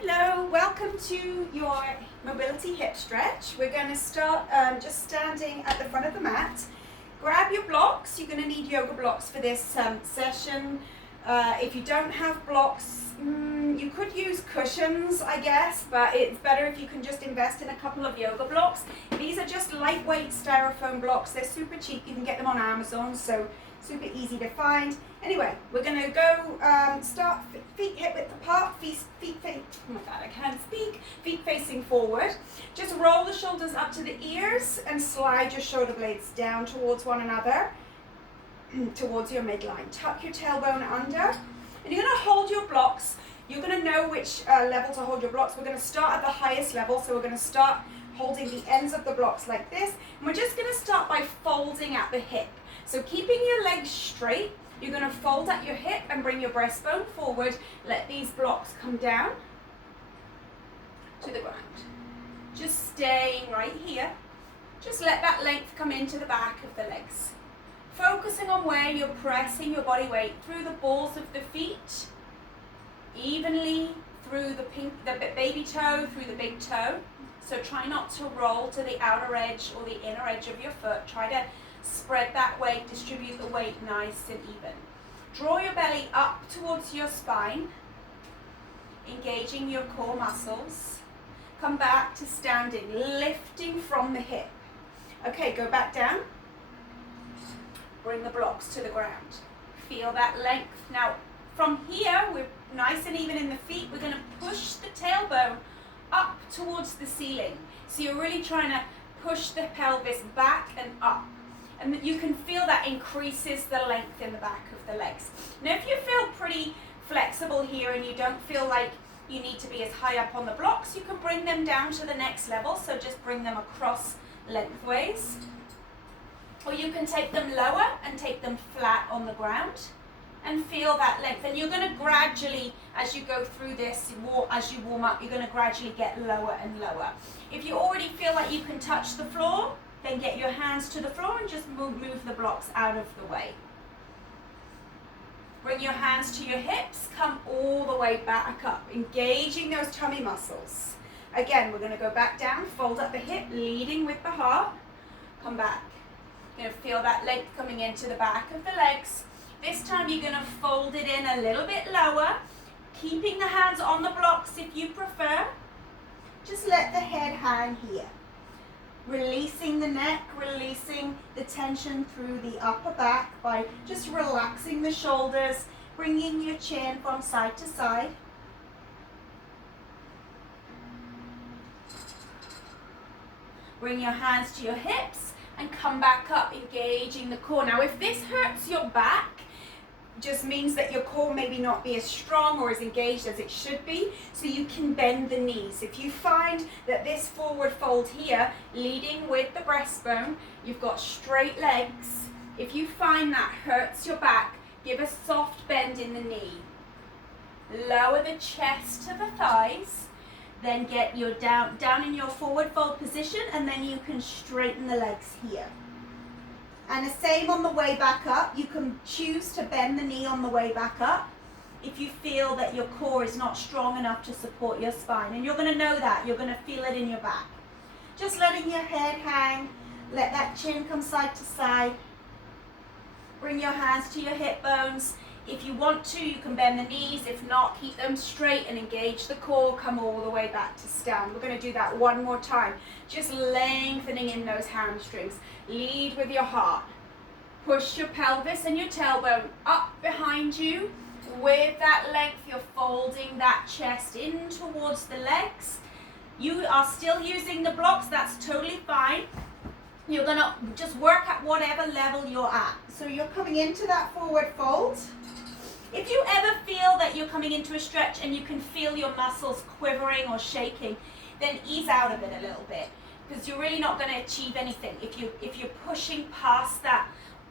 Hello, welcome to your mobility hip stretch. We're going to start just standing at the front of the mat. Grab your blocks. You're going to need yoga blocks for this session. If you don't have blocks, you could use cushions, I guess, but it's better if you can just invest in a couple of yoga blocks. These are just lightweight styrofoam blocks. They're super cheap. You can get them on Amazon, so super easy to find. Anyway, we're going to go start feet hip width apart, oh my god, I can't speak, feet facing forward. Just roll the shoulders up to the ears and slide your shoulder blades down towards one another, towards your midline. Tuck your tailbone under, and you're going to hold your blocks. You're going to know which level to hold your blocks. We're going to start at the highest level, so we're going to start holding the ends of the blocks like this, and we're just going to start by folding at the hip. So keeping your legs straight, you're going to fold at your hip and bring your breastbone forward. Let these blocks come down to the ground. Just staying right here. Just let that length come into the back of the legs. Focusing on where you're pressing your body weight through the balls of the feet, evenly through the baby toe, through the big toe. So try not to roll to the outer edge or the inner edge of your foot. Try to spread that weight, distribute the weight nice and even. Draw your belly up towards your spine, engaging your core muscles. Come back to standing, lifting from the hip. Okay, go back down. Bring the blocks to the ground. Feel that length. Now, from here, we're nice and even in the feet. We're going to push the tailbone up towards the ceiling. So you're really trying to push the pelvis back and up. And you can feel that increases the length in the back of the legs. Now, if you feel pretty flexible here and you don't feel like you need to be as high up on the blocks, you can bring them down to the next level. So just bring them across lengthways. Or you can take them lower and take them flat on the ground and feel that length. And you're going to gradually, as you go through this, as you warm up, you're going to gradually get lower and lower. If you already feel like you can touch the floor, then get your hands to the floor and just move the blocks out of the way. Bring your hands to your hips, come all the way back up, engaging those tummy muscles. Again, we're going to go back down, fold up the hip, leading with the heart. Come back. You're going to feel that length coming into the back of the legs. This time you're going to fold it in a little bit lower, keeping the hands on the blocks if you prefer. Just let the head hang here. Releasing the neck, releasing the tension through the upper back by just relaxing the shoulders, bringing your chin from side to side. Bring your hands to your hips and come back up, engaging the core. Now, if this hurts your back, just means that your core maybe not be as strong or as engaged as it should be, so you can bend the knees. If you find that this forward fold here, leading with the breastbone, you've got straight legs. If you find that hurts your back, give a soft bend in the knee. Lower the chest to the thighs, then get your down in your forward fold position, and then you can straighten the legs here. And the same on the way back up. You can choose to bend the knee on the way back up if you feel that your core is not strong enough to support your spine. And you're going to know that. You're going to feel it in your back. Just letting your head hang. Let that chin come side to side. Bring your hands to your hip bones. If you want to, you can bend the knees. If not, keep them straight and engage the core. Come all the way back to stand. We're going to do that one more time. Just lengthening in those hamstrings. Lead with your heart. Push your pelvis and your tailbone up behind you. With that length, you're folding that chest in towards the legs. You are still using the blocks. That's totally fine. You're going to just work at whatever level you're at. So you're coming into that forward fold. If you ever feel that you're coming into a stretch and you can feel your muscles quivering or shaking, then ease out of it a little bit, because you're really not going to achieve anything. If you're pushing past that,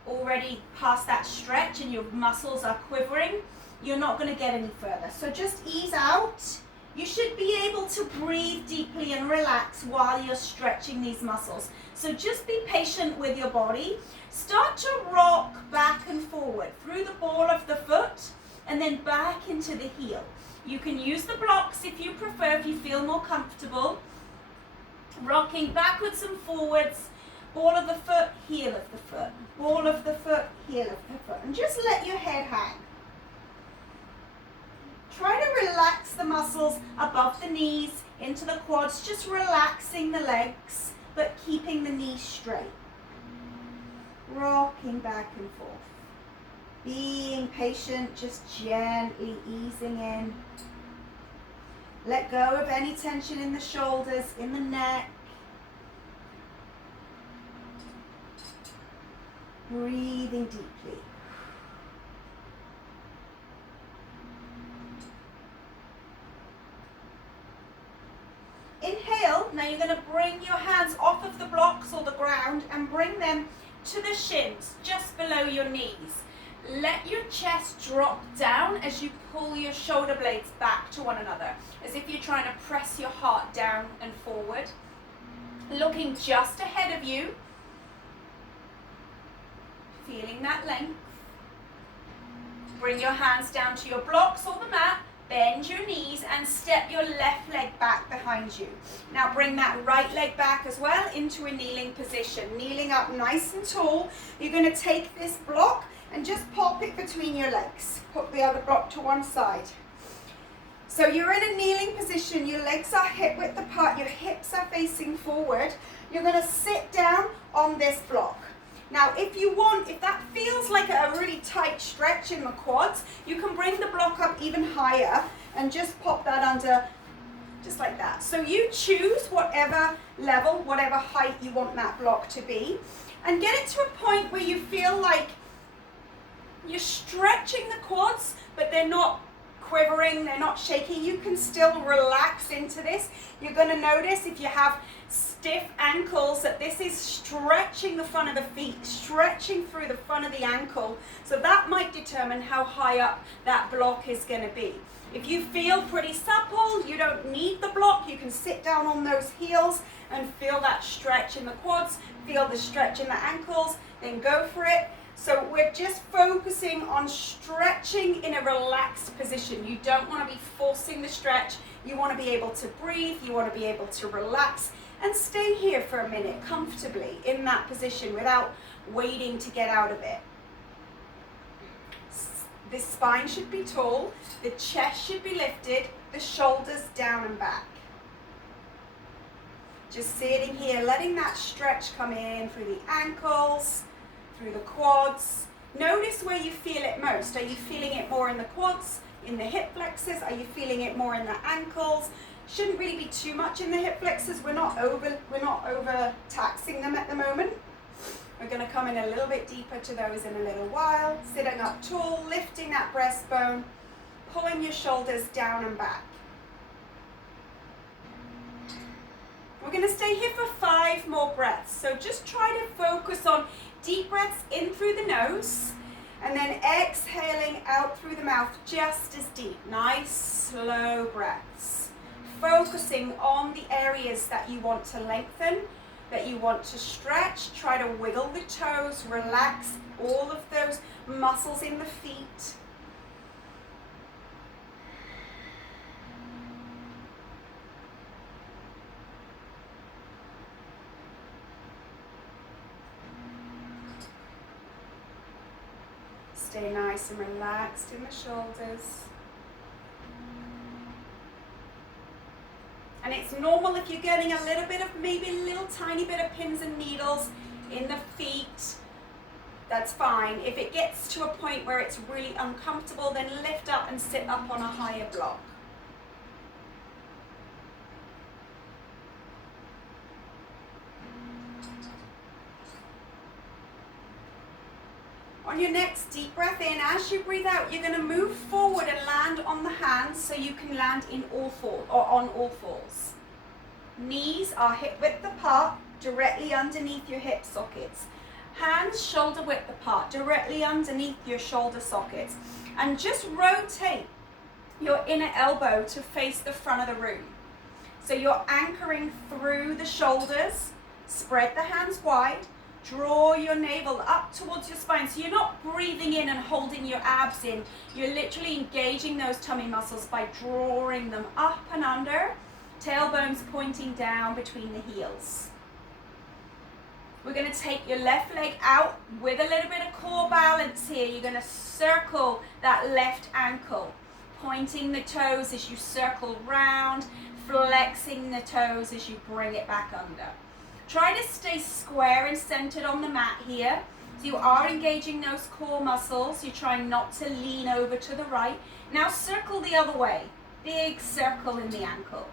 already past that stretch, and your muscles are quivering, you're not going to get any further. So just ease out. You should be able to breathe deeply and relax while you're stretching these muscles. So just be patient with your body. Start to rock back and forward through the ball of the foot and then back into the heel. You can use the blocks if you prefer, if you feel more comfortable. Rocking backwards and forwards, ball of the foot, heel of the foot, ball of the foot, heel of the foot, and just let your head hang. Try to relax the muscles above the knees, into the quads, just relaxing the legs, but keeping the knees straight. Rocking back and forth. Being patient, just gently easing in. Let go of any tension in the shoulders, in the neck. Breathing deeply. Inhale. Now you're going to bring your hands off of the blocks or the ground and bring them to the shins, just below your knees. Let your chest drop down as you pull your shoulder blades back to one another, as if you're trying to press your heart down and forward. Looking just ahead of you, feeling that length. Bring your hands down to your blocks or the mat, bend your knees and step your left leg back behind you. Now bring that right leg back as well into a kneeling position. Kneeling up nice and tall. You're going to take this block and just pop it between your legs. Put the other block to one side. So you're in a kneeling position, your legs are hip width apart, your hips are facing forward. You're going to sit down on this block. Now if you want, if that feels like a really tight stretch in the quads, you can bring the block up even higher and just pop that under, just like that. So you choose whatever level, whatever height you want that block to be, and get it to a point where you feel like you're stretching the quads, but they're not quivering, they're not shaking. You can still relax into this. You're going to notice if you have stiff ankles that this is stretching the front of the feet, stretching through the front of the ankle. So that might determine how high up that block is going to be. If you feel pretty supple, you don't need the block. You can sit down on those heels and feel that stretch in the quads, feel the stretch in the ankles, then go for it. So we're just focusing on stretching in a relaxed position. You don't want to be forcing the stretch. You want to be able to breathe. You want to be able to relax and stay here for a minute comfortably in that position without waiting to get out of it. The spine should be tall. The chest should be lifted. The shoulders down and back. Just sitting here, letting that stretch come in through the ankles, through the quads. Notice where you feel it most. Are you feeling it more in the quads, in the hip flexors? Are you feeling it more in the ankles? Shouldn't really be too much in the hip flexors. We're not over taxing them at the moment. We're going to come in a little bit deeper to those in a little while. Sitting up tall, lifting that breastbone, pulling your shoulders down and back. We're going to stay here for 5 more breaths. So just try to focus on deep breaths in through the nose and then exhaling out through the mouth just as deep. Nice, slow breaths. Focusing on the areas that you want to lengthen, that you want to stretch. Try to wiggle the toes, relax all of those muscles in the feet. Stay nice and relaxed in the shoulders. And it's normal if you're getting a little bit of, maybe a little tiny bit of pins and needles in the feet. That's fine. If it gets to a point where it's really uncomfortable, then lift up and sit up on a higher block. On your next deep breath in, as you breathe out, you're going to move forward and land on the hands so you can land in all four or on all fours. Knees are hip width apart, directly underneath your hip sockets. Hands shoulder width apart, directly underneath your shoulder sockets. And just rotate your inner elbow to face the front of the room. So you're anchoring through the shoulders. Spread the hands wide. Draw your navel up towards your spine. So you're not breathing in and holding your abs in. You're literally engaging those tummy muscles by drawing them up and under. Tailbones pointing down between the heels. We're going to take your left leg out with a little bit of core balance here. You're going to circle that left ankle, pointing the toes as you circle round, flexing the toes as you bring it back under. Try to stay square and centered on the mat here. So you are engaging those core muscles. You're trying not to lean over to the right. Now circle the other way. Big circle in the ankle.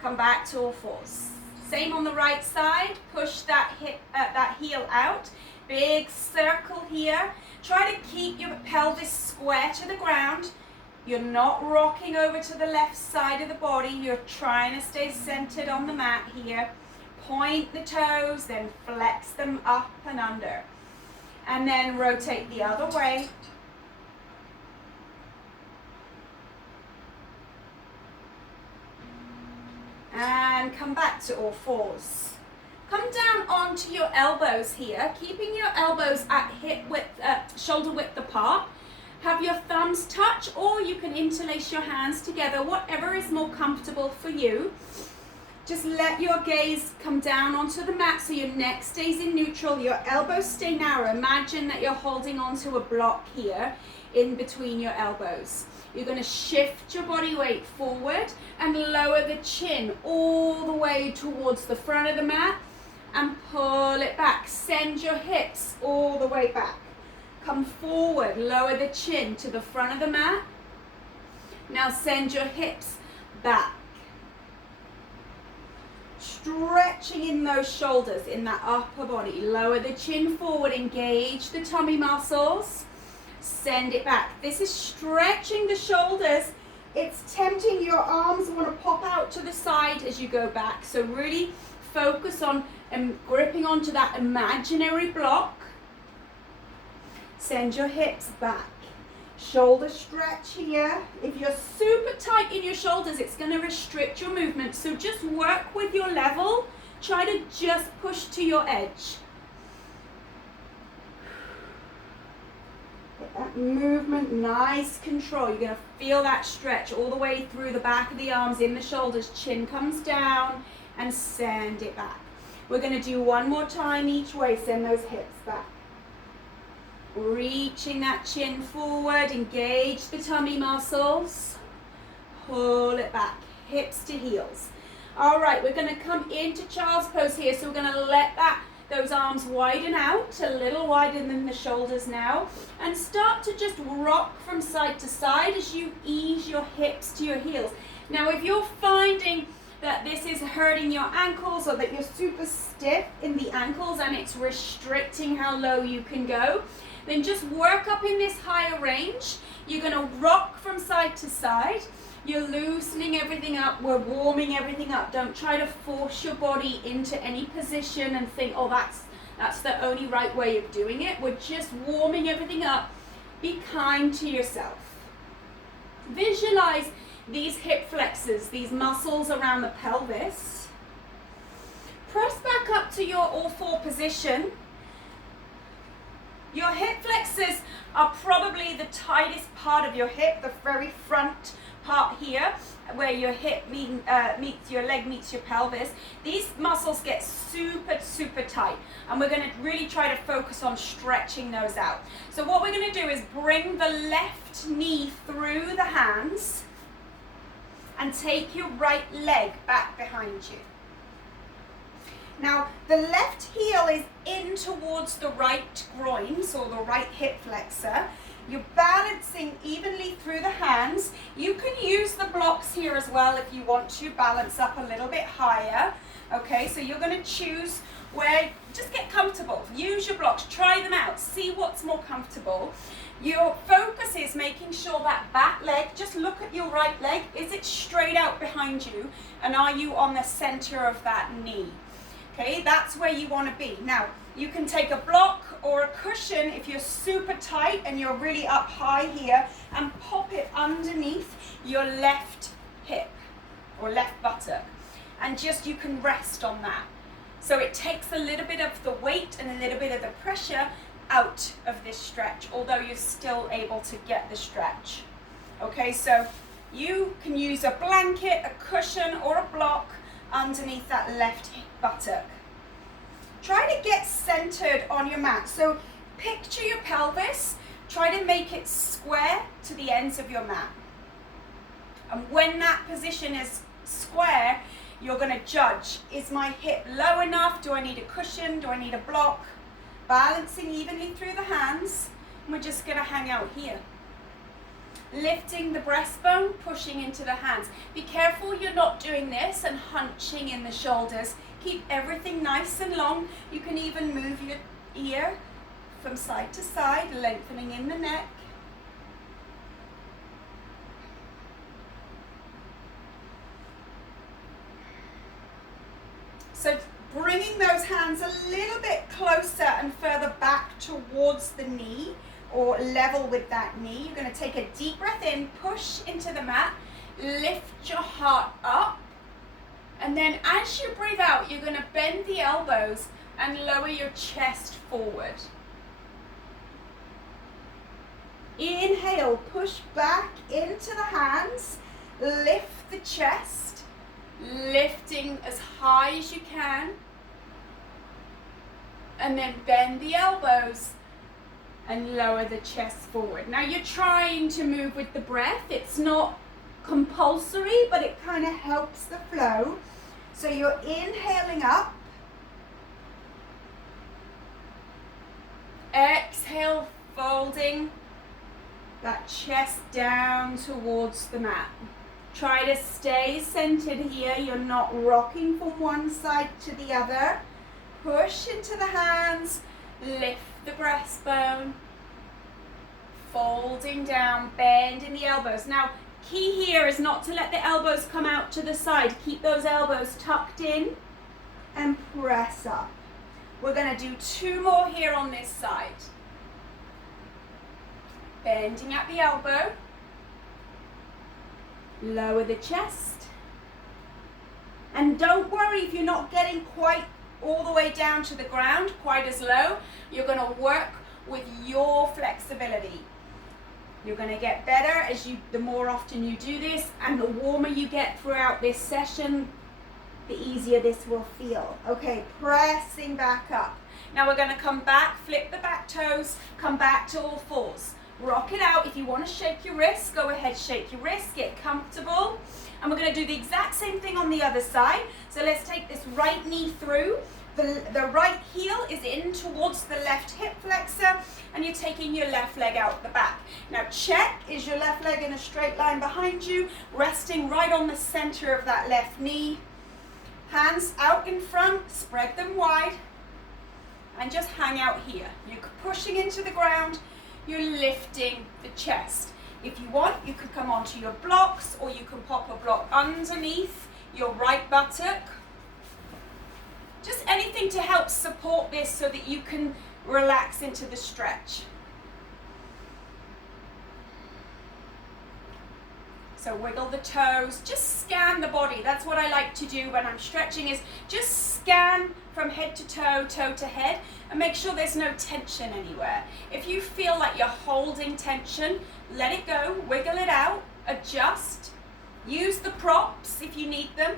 Come back to all fours. Same on the right side. Push that heel out. Big circle here. Try to keep your pelvis square to the ground. You're not rocking over to the left side of the body. You're trying to stay centered on the mat here. Point the toes, then flex them up and under. And then rotate the other way. And come back to all fours. Come down onto your elbows here, keeping your elbows at hip width, shoulder width apart. Have your thumbs touch, or you can interlace your hands together, whatever is more comfortable for you. Just let your gaze come down onto the mat so your neck stays in neutral, your elbows stay narrow. Imagine that you're holding onto a block here in between your elbows. You're going to shift your body weight forward and lower the chin all the way towards the front of the mat and pull it back. Send your hips all the way back. Come forward, lower the chin to the front of the mat. Now send your hips back. Stretching in those shoulders, in that upper body. Lower the chin forward, engage the tummy muscles. Send it back. This is stretching the shoulders. It's tempting. Your arms want to pop out to the side as you go back. So really focus on gripping onto that imaginary block. Send your hips back. Shoulder stretch here. If you're super tight in your shoulders, it's going to restrict your movement. So just work with your level. Try to just push to your edge. Get that movement, nice control. You're going to feel that stretch all the way through the back of the arms, in the shoulders. Chin comes down and send it back. We're going to do one more time each way. Send those hips back. Reaching that chin forward, engage the tummy muscles, pull it back, hips to heels. All right, we're going to come into child's pose here, so we're going to let those arms widen out, a little wider than the shoulders now, and start to just rock from side to side as you ease your hips to your heels. Now, if you're finding that this is hurting your ankles or that you're super stiff in the ankles and it's restricting how low you can go, then just work up in this higher range. You're going to rock from side to side. You're loosening everything up. We're warming everything up. Don't try to force your body into any position and think, oh, that's the only right way of doing it. We're just warming everything up. Be kind to yourself. Visualize these hip flexors, these muscles around the pelvis. Press back up to your all four position. Your hip flexors are probably the tightest part of your hip, the very front part here, where your hip meets your leg meets your pelvis. These muscles get super, super tight, and we're going to really try to focus on stretching those out. So what we're going to do is bring the left knee through the hands and take your right leg back behind you. Now, the left heel is in towards the right groin, so the right hip flexor. You're balancing evenly through the hands. You can use the blocks here as well if you want to balance up a little bit higher. Okay, so you're going to choose where, just get comfortable. Use your blocks, try them out, see what's more comfortable. Your focus is making sure that back leg, just look at your right leg, is it straight out behind you? And are you on the center of that knee? Okay, that's where you want to be. Now, you can take a block or a cushion if you're super tight and you're really up high here, and pop it underneath your left hip or left buttock. and just you can rest on that. So it takes a little bit of the weight and a little bit of the pressure out of this stretch, although you're still able to get the stretch. Okay, so you can use a blanket, a cushion, or a block underneath that left buttock. Try to get centered on your mat. So picture your pelvis, try to make it square to the ends of your mat. And when that position is square, you're going to judge, is my hip low enough? Do I need a cushion? Do I need a block? Balancing evenly through the hands. And we're just going to hang out here. Lifting the breastbone, pushing into the hands. Be careful you're not doing this and hunching in the shoulders. Keep everything nice and long. You can even move your ear from side to side, lengthening in the neck. So bringing those hands a little bit closer and further back towards the knee, or level with that knee. You're going to take a deep breath in, push into the mat, lift your heart up, and then as you breathe out, you're going to bend the elbows and lower your chest forward. Inhale, push back into the hands, lift the chest, lifting as high as you can, and then bend the elbows and lower the chest forward. Now you're trying to move with the breath. It's not compulsory, but it kind of helps the flow. So you're inhaling up. Exhale, folding that chest down towards the mat. Try to stay centered here. You're not rocking from one side to the other. Push into the hands, lift the breastbone, folding down, bend in the elbows. Now, key here is not to let the elbows come out to the side. Keep those elbows tucked in and press up. We're going to do 2 more here on this side. Bending at the elbow. Lower the chest. And don't worry if you're not getting quite all the way down to the ground, quite as low. You're going to work with your flexibility. You're going to get better the more often you do this, and the warmer you get throughout this session, the easier this will feel. Okay, pressing back up. Now we're going to come back, flip the back toes, come back to all fours. Rock it out. If you want to shake your wrists, go ahead, shake your wrists, get comfortable. And we're going to do the exact same thing on the other side. So let's take this right knee through. The right heel is in towards the left hip flexor, and you're taking your left leg out the back. Now check, is your left leg in a straight line behind you, resting right on the center of that left knee. Hands out in front, spread them wide, and just hang out here. You're pushing into the ground, you're lifting the chest. If you want, you could come onto your blocks, or you can pop a block underneath your right buttock. Just anything to help support this so that you can relax into the stretch. So wiggle the toes, just scan the body. That's what I like to do when I'm stretching, is just scan from head to toe, toe to head, and make sure there's no tension anywhere. If you feel like you're holding tension, let it go, wiggle it out, adjust, use the props if you need them.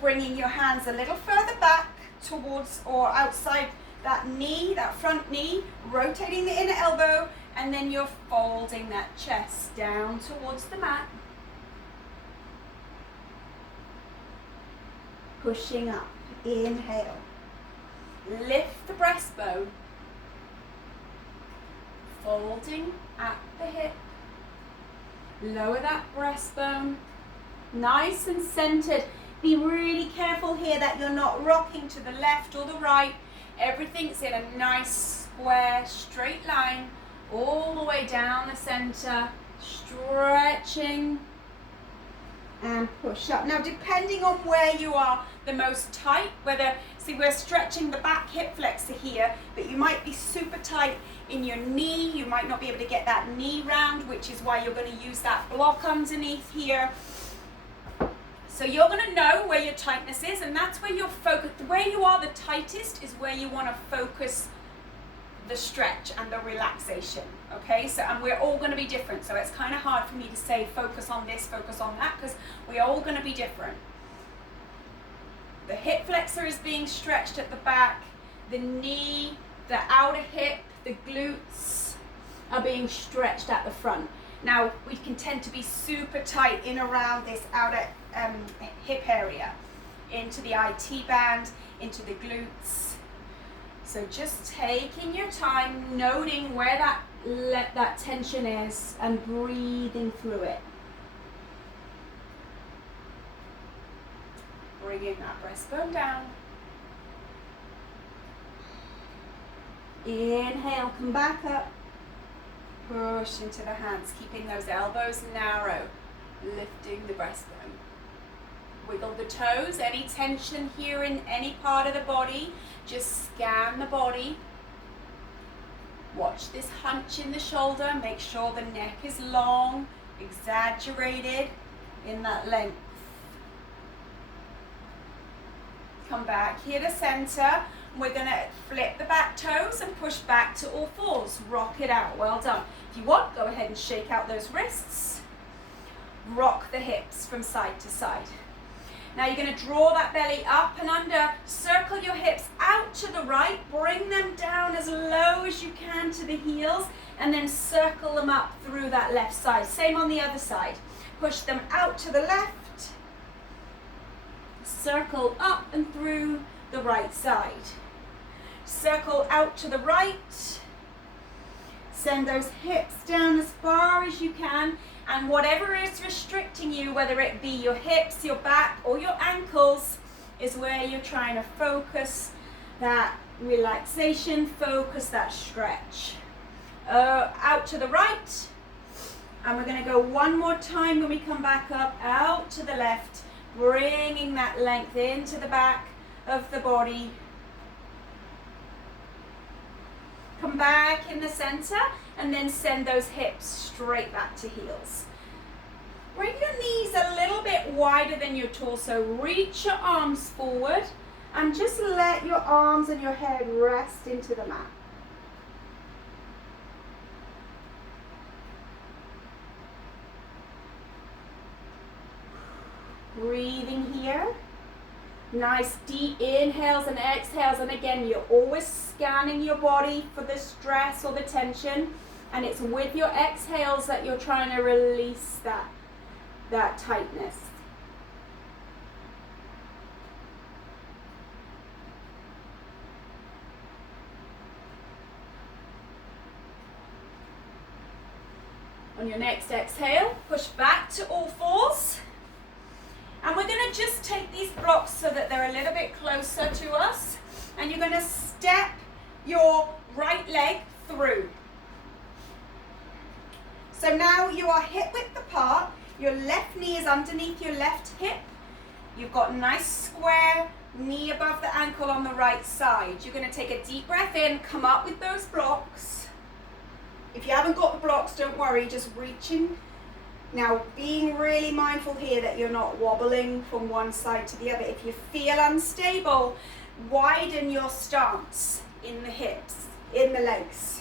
Bringing your hands a little further back towards or outside that knee, that front knee, rotating the inner elbow, and then you're folding that chest down towards the mat. Pushing up, inhale. Lift the breastbone. Folding at the hip. Lower that breastbone. Nice and centered. Be really careful here that you're not rocking to the left or the right. Everything's in a nice square straight line all the way down the center, stretching and push up. Now depending on where you are the most tight, see we're stretching the back hip flexor here, but you might be super tight in your knee. You might not be able to get that knee round, which is why you're going to use that block underneath here. So you're going to know where your tightness is, and that's where your focus, where you are the tightest is where you want to focus the stretch and the relaxation, okay? So, and we're all going to be different, so it's kind of hard for me to say focus on this, focus on that, because we're all going to be different. The hip flexor is being stretched at the back, the knee, the outer hip, the glutes are being stretched at the front. Now, we can tend to be super tight in around this outer hip area, into the IT band, into the glutes. So just taking your time, noting where that tension is and breathing through it. Bringing that breastbone down. Inhale, come back up. Push into the hands, keeping those elbows narrow, lifting the breastbone. Wiggle the toes, any tension here in any part of the body, just scan the body. Watch this hunch in the shoulder, make sure the neck is long, exaggerated in that length. Come back here to center. We're going to flip the back toes and push back to all fours. Rock it out. Well done. If you want, go ahead and shake out those wrists. Rock the hips from side to side. Now you're going to draw that belly up and under. Circle your hips out to the right. Bring them down as low as you can to the heels. And then circle them up through that left side. Same on the other side. Push them out to the left. Circle up and through the right side. Circle out to the right. Send those hips down as far as you can, and whatever is restricting you, whether it be your hips, your back, or your ankles, is where you're trying to focus that relaxation, focus that stretch. Out to the right, and we're going to go one more time when we come back up, out to the left, bringing that length into the back of the body. Come back in the center and then send those hips straight back to heels. Bring your knees a little bit wider than your torso. Reach your arms forward and just let your arms and your head rest into the mat. Breathing here. Nice deep inhales and exhales, and again you're always scanning your body for the stress or the tension, and it's with your exhales that you're trying to release that tightness. On your next exhale, push back to all fours. And we're going to just take these blocks so that they're a little bit closer to us. And you're going to step your right leg through. So now you are hip width apart. Your left knee is underneath your left hip. You've got a nice square knee above the ankle on the right side. You're going to take a deep breath in, come up with those blocks. If you haven't got the blocks, don't worry, just reaching. Now, being really mindful here that you're not wobbling from one side to the other. If you feel unstable, widen your stance in the hips, in the legs.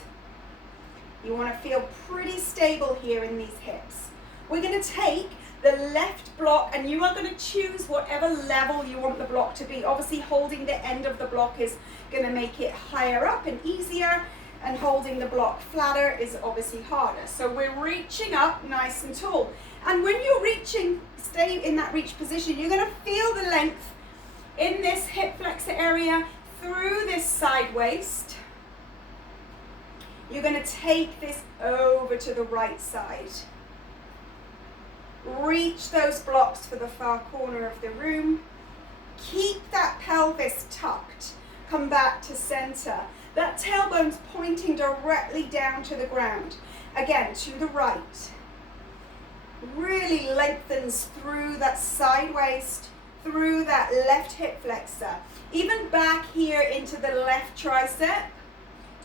You want to feel pretty stable here in these hips. We're going to take the left block, and you are going to choose whatever level you want the block to be. Obviously, holding the end of the block is going to make it higher up and easier. And holding the block flatter is obviously harder. So we're reaching up nice and tall. And when you're reaching, stay in that reach position, you're going to feel the length in this hip flexor area through this side waist. You're going to take this over to the right side. Reach those blocks for the far corner of the room. Keep that pelvis tucked. Come back to center. That tailbone's pointing directly down to the ground. Again, to the right. Really lengthens through that side waist, through that left hip flexor. Even back here into the left tricep.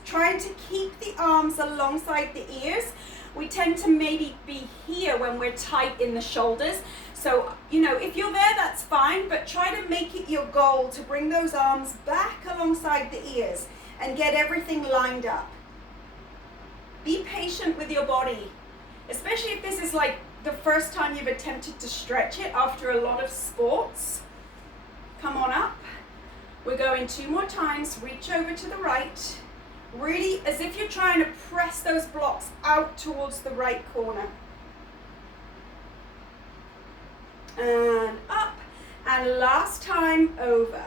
Trying to keep the arms alongside the ears. We tend to maybe be here when we're tight in the shoulders. So, you know, if you're there, that's fine, but try to make it your goal to bring those arms back alongside the ears and get everything lined up. Be patient with your body, especially if this is like the first time you've attempted to stretch it after a lot of sports. Come on up. We're going 2 more times. Reach over to the right. Really as if you're trying to press those blocks out towards the right corner. And up. And last time, over.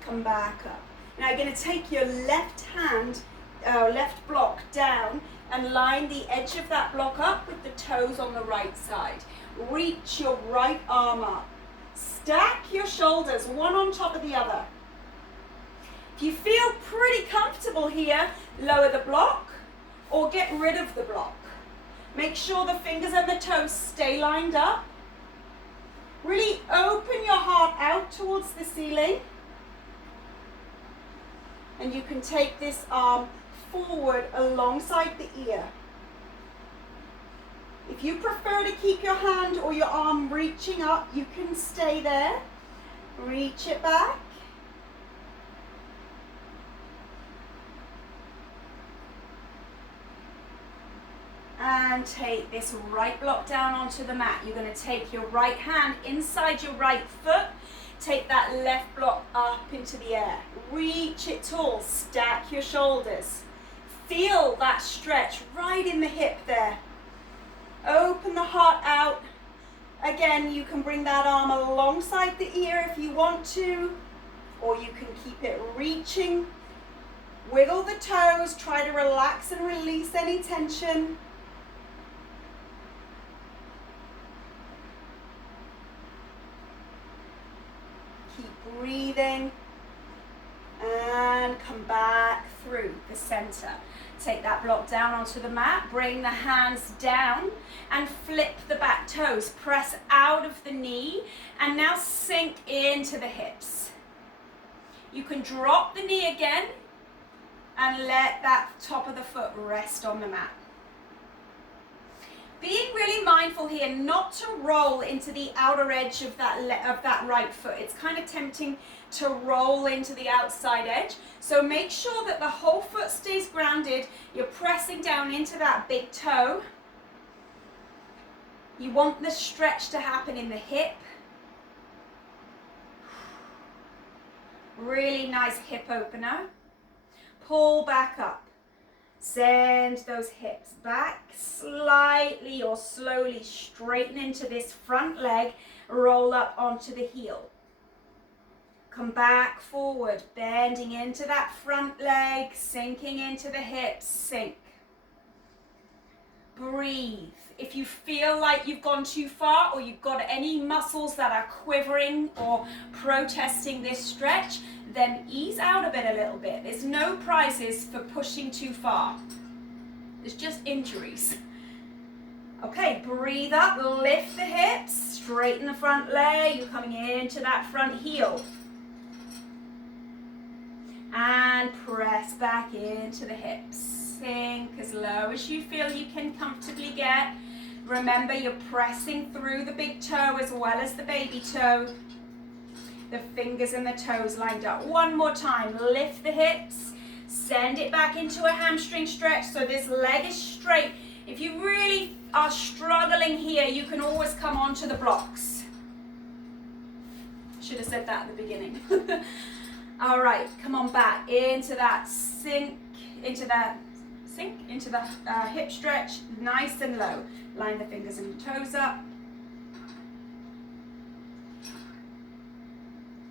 Come back up. Now you're going to take your left hand, left block down and line the edge of that block up with the toes on the right side. Reach your right arm up. Stack your shoulders, one on top of the other. If you feel pretty comfortable here, lower the block or get rid of the block. Make sure the fingers and the toes stay lined up. Really open your heart out towards the ceiling. And you can take this arm forward alongside the ear. If you prefer to keep your hand or your arm reaching up, you can stay there. Reach it back. And take this right block down onto the mat. You're going to take your right hand inside your right foot. Take that left block up into the air. Reach it tall. Stack your shoulders. Feel that stretch right in the hip there. Open the heart out. Again, you can bring that arm alongside the ear if you want to, or you can keep it reaching. Wiggle the toes. Try to relax and release any tension. Keep breathing and come back through the center. Take that block down onto the mat, bring the hands down and flip the back toes. Press out of the knee and now sink into the hips. You can drop the knee again and let that top of the foot rest on the mat. Being really mindful here not to roll into the outer edge of that right foot. It's kind of tempting to roll into the outside edge. So make sure that the whole foot stays grounded. You're pressing down into that big toe. You want the stretch to happen in the hip. Really nice hip opener. Pull back up. Send those hips back slightly or slowly. Straighten into this front leg. Roll up onto the heel. Come back forward, bending into that front leg, sinking into the hips, sink. Breathe. If you feel like you've gone too far or you've got any muscles that are quivering or protesting this stretch, then ease out of it a little bit. There's no prizes for pushing too far. It's just injuries. Okay, breathe up, lift the hips, straighten the front leg. You're coming into that front heel. And press back into the hips. Sink as low as you feel you can comfortably get. Remember, you're pressing through the big toe as well as the baby toe. The fingers and the toes lined up. One more time. Lift the hips. Send it back into a hamstring stretch so this leg is straight. If you really are struggling here, you can always come onto the blocks. Should have said that at the beginning. All right, come on back into that sink, into the hip stretch, nice and low. Line the fingers and the toes up.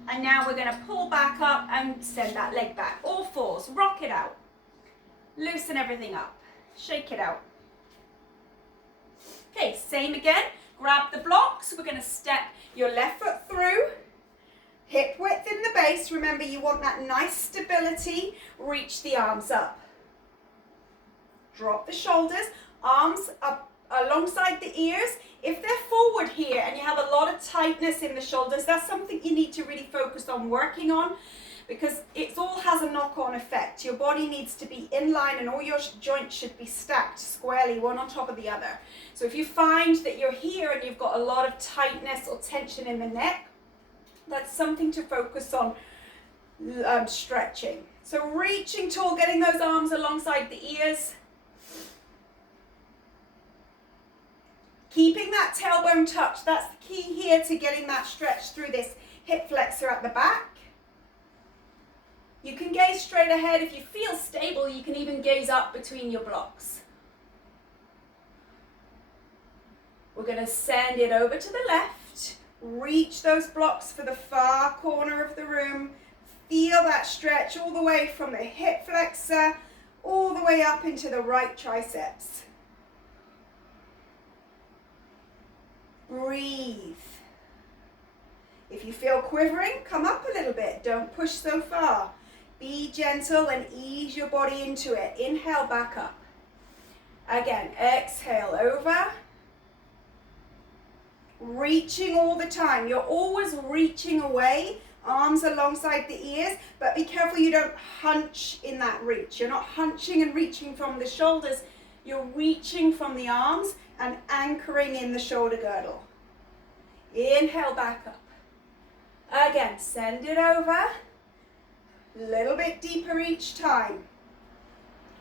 And now we're going to pull back up and send that leg back. All fours, rock it out. Loosen everything up. Shake it out. Okay, same again. Grab the blocks. We're going to step your left foot through. Hip width in the base. Remember, you want that nice stability. Reach the arms up. Drop the shoulders. Arms up alongside the ears. If they're forward here and you have a lot of tightness in the shoulders, that's something you need to really focus on working on. because it all has a knock-on effect. Your body needs to be in line and all your joints should be stacked squarely, one on top of the other. So if you find that you're here and you've got a lot of tightness or tension in the neck, that's something to focus on stretching. So reaching tall, getting those arms alongside the ears. Keeping that tailbone tucked, that's the key here to getting that stretch through this hip flexor at the back. You can gaze straight ahead. If you feel stable, you can even gaze up between your blocks. We're going to send it over to the left. Reach those blocks for the far corner of the room. Feel that stretch all the way from the hip flexor, all the way up into the right triceps. Breathe. If you feel quivering, come up a little bit. Don't push so far. Be gentle and ease your body into it. Inhale, back up. Again, exhale over. Reaching all the time. You're always reaching away, arms alongside the ears, but be careful you don't hunch in that reach. You're not hunching and reaching from the shoulders. You're reaching from the arms and anchoring in the shoulder girdle. Inhale, back up. Again, send it over. A little bit deeper each time.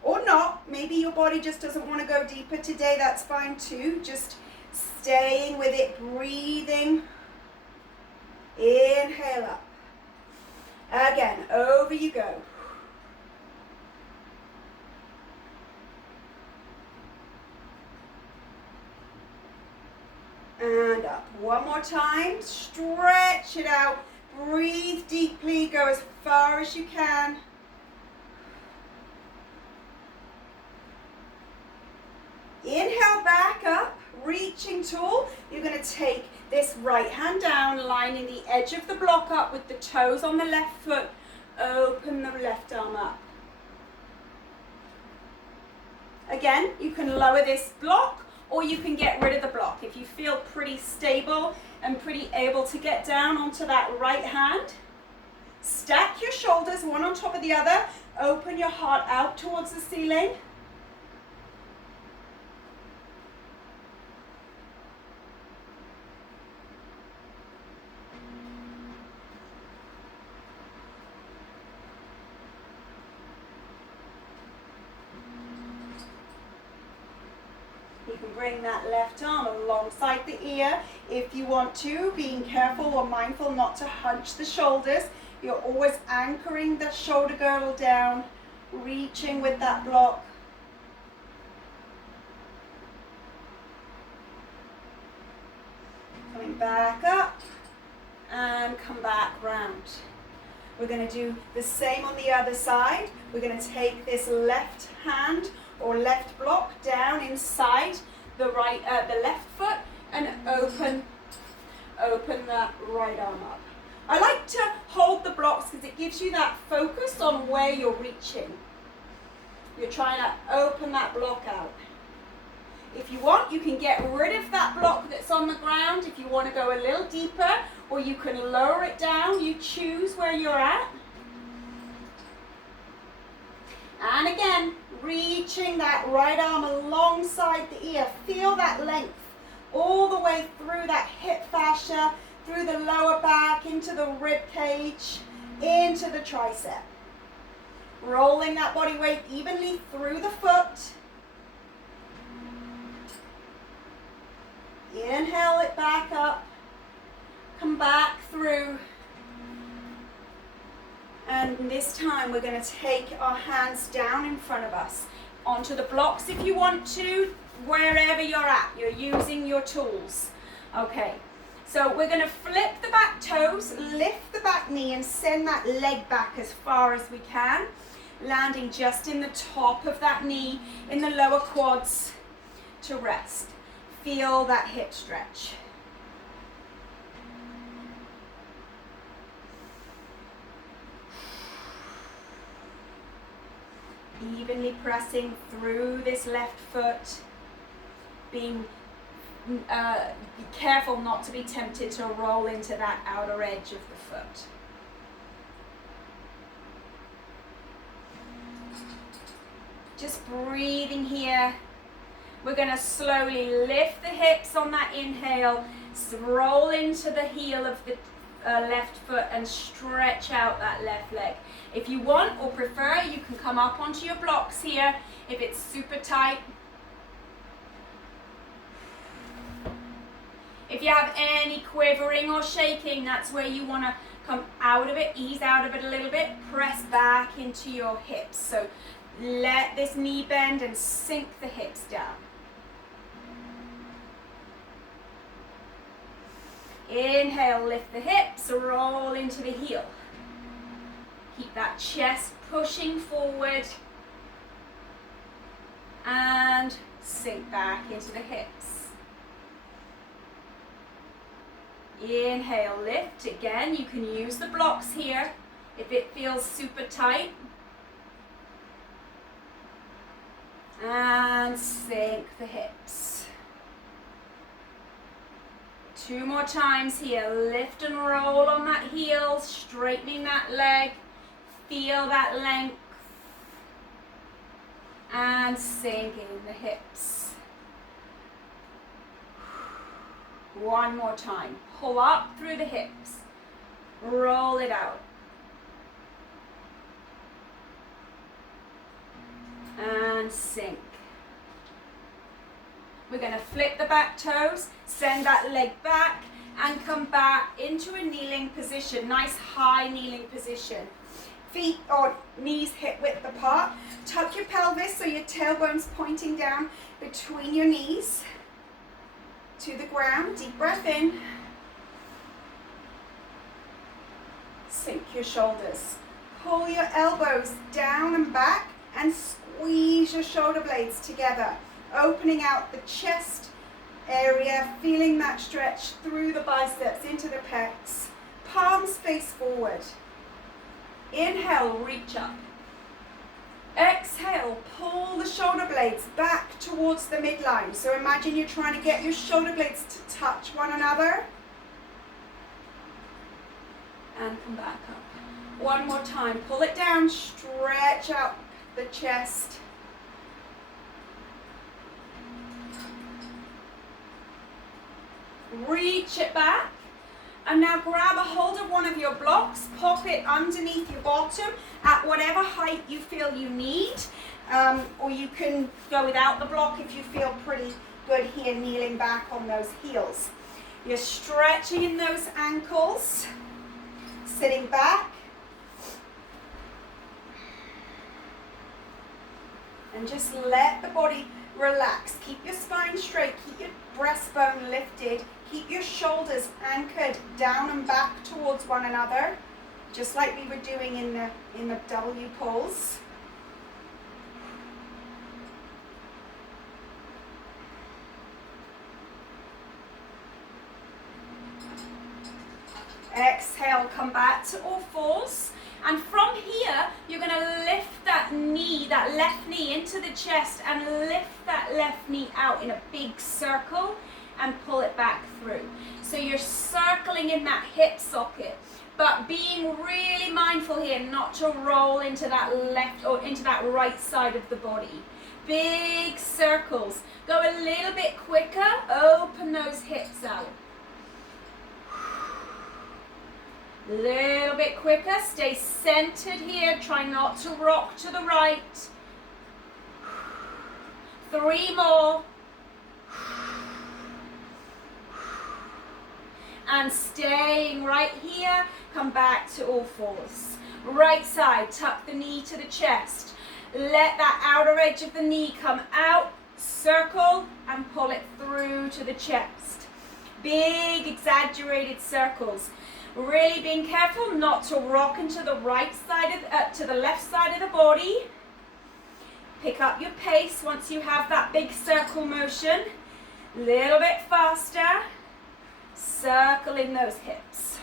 Or not. Maybe your body just doesn't want to go deeper today. That's fine too. Just staying with it, breathing. Inhale up. Again, over you go. And up. One more time. Stretch it out. Breathe deeply. Go as far as you can. Inhale, back up. Reaching tall. You're going to take this right hand down, lining the edge of the block up with the toes on the left foot. Open the left arm up. Again, you can lower this block or you can get rid of the block. If you feel pretty stable and pretty able to get down onto that right hand, stack your shoulders one on top of the other. Open your heart out towards the ceiling. You can bring that left arm alongside the ear if you want to, being careful or mindful not to hunch the shoulders. You're always anchoring the shoulder girdle down, reaching with that block. Coming back up and come back round. We're going to do the same on the other side. We're going to take this left hand or left block down inside the left foot and open that right arm up. I like to hold the blocks because it gives you that focus on where you're reaching. You're trying to open that block out. If you want, you can get rid of that block that's on the ground if you want to go a little deeper, or you can lower it down. You choose where you're at. And again, reaching that right arm alongside the ear. Feel that length all the way through that hip fascia, through the lower back, into the rib cage, into the tricep. Rolling that body weight evenly through the foot. Inhale it back up. Come back through. And this time we're going to take our hands down in front of us, onto the blocks if you want to, wherever you're at. You're using your tools. Okay, so we're going to flip the back toes, lift the back knee and send that leg back as far as we can, landing just in the top of that knee, in the lower quads to rest. Feel that hip stretch. Evenly pressing through this left foot, being be careful not to be tempted to roll into that outer edge of the foot. Just breathing here. We're going to slowly lift the hips on that inhale, roll into the heel of the left foot and stretch out that left leg. If you want or prefer, you can come up onto your blocks here if it's super tight. If you have any quivering or shaking, that's where you want to come out of it, ease out of it a little bit, press back into your hips. So let this knee bend and sink the hips down. Inhale, lift the hips, roll into the heel. Keep that chest pushing forward and sink back into the hips. Inhale, lift. Again, you can use the blocks here if it feels super tight. And sink the hips. 2 more times here. Lift and roll on that heel, straightening that leg. Feel that length. And sinking the hips. 1 more time. Pull up through the hips. Roll it out. And sink. We're going to flip the back toes, send that leg back and come back into a kneeling position. Nice high kneeling position. Feet or knees hip width apart. Tuck your pelvis so your tailbone's pointing down between your knees to the ground. Deep breath in. Sink your shoulders. Pull your elbows down and back and squeeze your shoulder blades together. Opening out the chest area, feeling that stretch through the biceps into the pecs. Palms face forward. Inhale, reach up. Exhale, pull the shoulder blades back towards the midline. So imagine you're trying to get your shoulder blades to touch one another. And come back up. 1 more time. Pull it down, stretch out the chest. Reach it back. And now grab a hold of one of your blocks, pop it underneath your bottom at whatever height you feel you need. Or you can go without the block if you feel pretty good here, kneeling back on those heels. You're stretching in those ankles, sitting back. And just let the body relax. Keep your spine straight, keep your breastbone lifted. Keep your shoulders anchored down and back towards one another, just like we were doing in the W pose. Exhale, come back to all fours. And from here, you're going to lift that knee, that left knee into the chest and lift that left knee out in a big circle. And pull it back through. So you're circling in that hip socket, but being really mindful here not to roll into that left or into that right side of the body. Big circles. Go a little bit quicker. Open those hips out. Little bit quicker. Stay centered here. Try not to rock to the right. 3 more. And staying right here, come back to all fours. Right side, tuck the knee to the chest. Let that outer edge of the knee come out, circle, and pull it through to the chest. Big, exaggerated circles. Really being careful not to rock into the right side of to the left side of the body. Pick up your pace once you have that big circle motion. Little bit faster. Circle in those hips.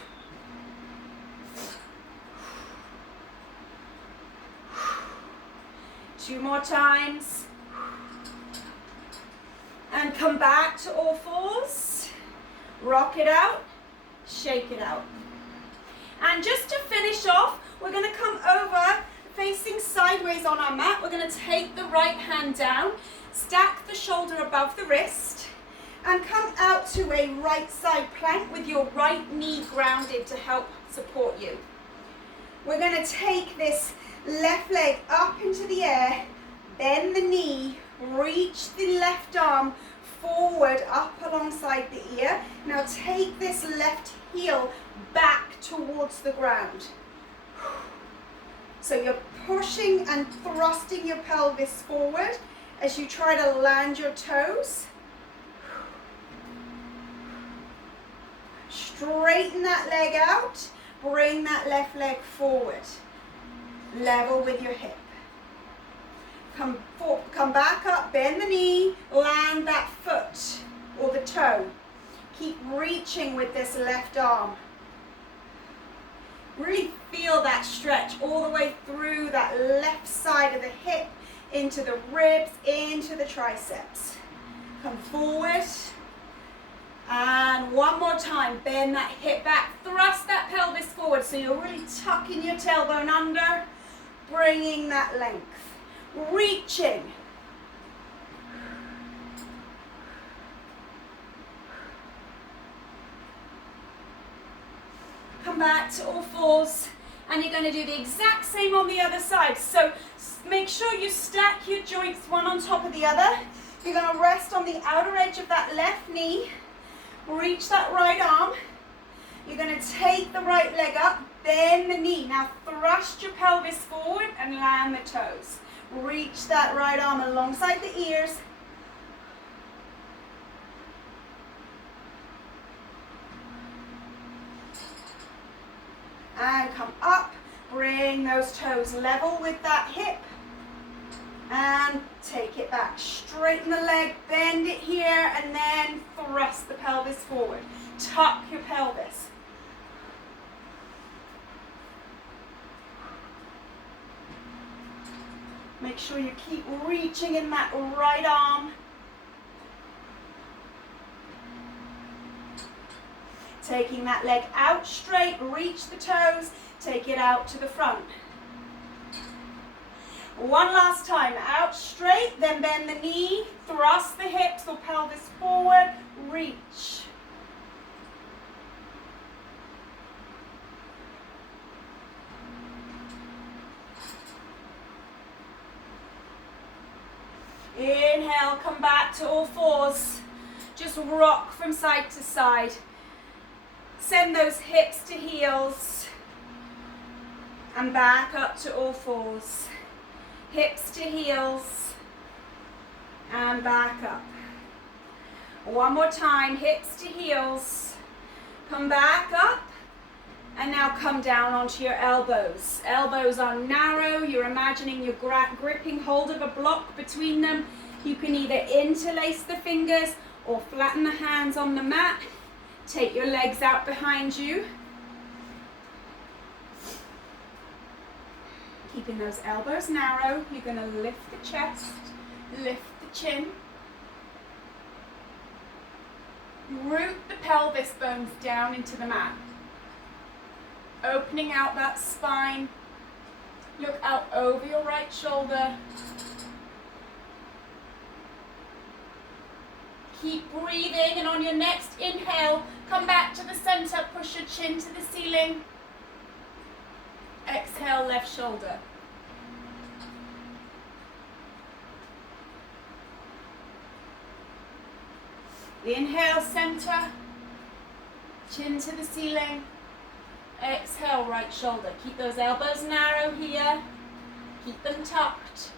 Two more times. And come back to all fours. Rock it out. Shake it out. And just to finish off, we're going to come over, face facing sideways on our mat. We're going to take the right hand down, stack the shoulder above the wrist, and come out to a right side plank with your right knee grounded to help support you. We're going to take this left leg up into the air, bend the knee, reach the left arm forward up alongside the ear. Now take this left heel back towards the ground. So you're pushing and thrusting your pelvis forward as you try to land your toes. Straighten that leg out, bring that left leg forward, level with your hip. Come back up, bend the knee, land that foot or the toe. Keep reaching with this left arm. Really feel that stretch all the way through that left side of the hip, into the ribs, into the triceps. Come forward. And one more time, bend that hip back, thrust that pelvis forward so you're really tucking your tailbone under, bringing that length, reaching. Come back to all fours, and you're going to do the exact same on the other side. So make sure you stack your joints one on top of the other. You're going to rest on the outer edge of that left knee. Reach that right arm. You're going to take the right leg up, bend the knee. Now thrust your pelvis forward and land the toes. Reach that right arm alongside the ears. And come up, bring those toes level with that hip. And take it back. Straighten the leg, bend it here, and then thrust the pelvis forward. Tuck your pelvis. Make sure you keep reaching in that right arm. Taking that leg out straight, reach the toes, take it out to the front. One last time, out straight, then bend the knee, thrust the hips or pelvis forward, reach. Inhale, come back to all fours. Just rock from side to side. Send those hips to heels and back up to all fours. Hips to heels and back up. One more time, hips to heels. Come back up and now come down onto your elbows. Elbows are narrow. You're imagining you're gripping hold of a block between them. You can either interlace the fingers or flatten the hands on the mat. Take your legs out behind you. Keeping those elbows narrow, you're going to lift the chest, lift the chin. Root the pelvis bones down into the mat. Opening out that spine. Look out over your right shoulder. Keep breathing, and on your next inhale, come back to the center, push your chin to the ceiling. Exhale, left shoulder. Inhale, center, chin to the ceiling. Exhale, right shoulder. Keep those elbows narrow here. Keep them tucked.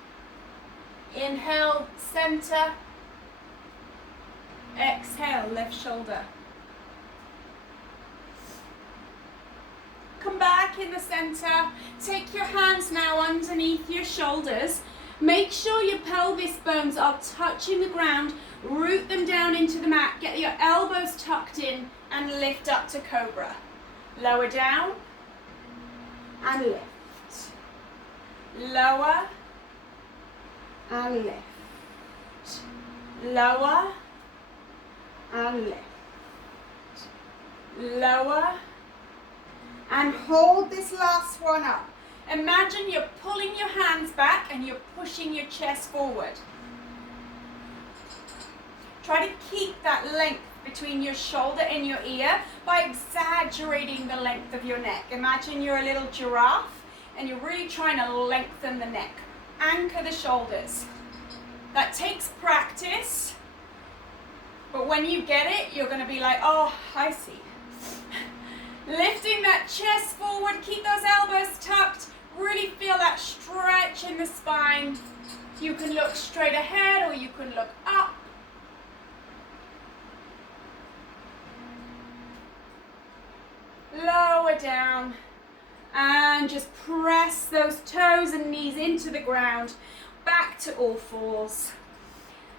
Inhale, center. Exhale, left shoulder. Come back in the center. Take your hands now underneath your shoulders. Make sure your pelvis bones are touching the ground. Root them down into the mat. Get your elbows tucked in and lift up to cobra. Lower down and lift. Lower and lift. Lower and lift. Lower and hold this last one up. Imagine you're pulling your hands back and you're pushing your chest forward. Try to keep that length between your shoulder and your ear by exaggerating the length of your neck. Imagine you're a little giraffe and you're really trying to lengthen the neck. Anchor the shoulders. That takes practice, but when you get it, you're going to be like, oh, I see. Lifting that chest forward, keep those elbows tucked, really feel that stretch in the spine. You can look straight ahead or you can look up. Lower down and just press those toes and knees into the ground, back to all fours,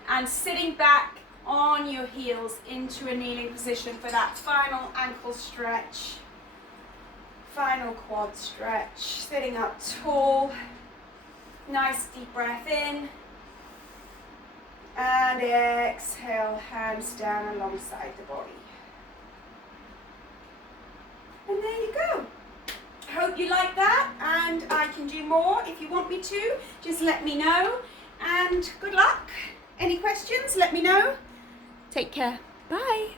and sitting back on your heels into a kneeling position for that final ankle stretch, final quad stretch. Sitting up tall, nice deep breath in, and exhale, hands down alongside the body. And there you go. Hope you like that, and I can do more. If you want me to, just let me know, and good luck. Any questions, let me know. Take care. Bye.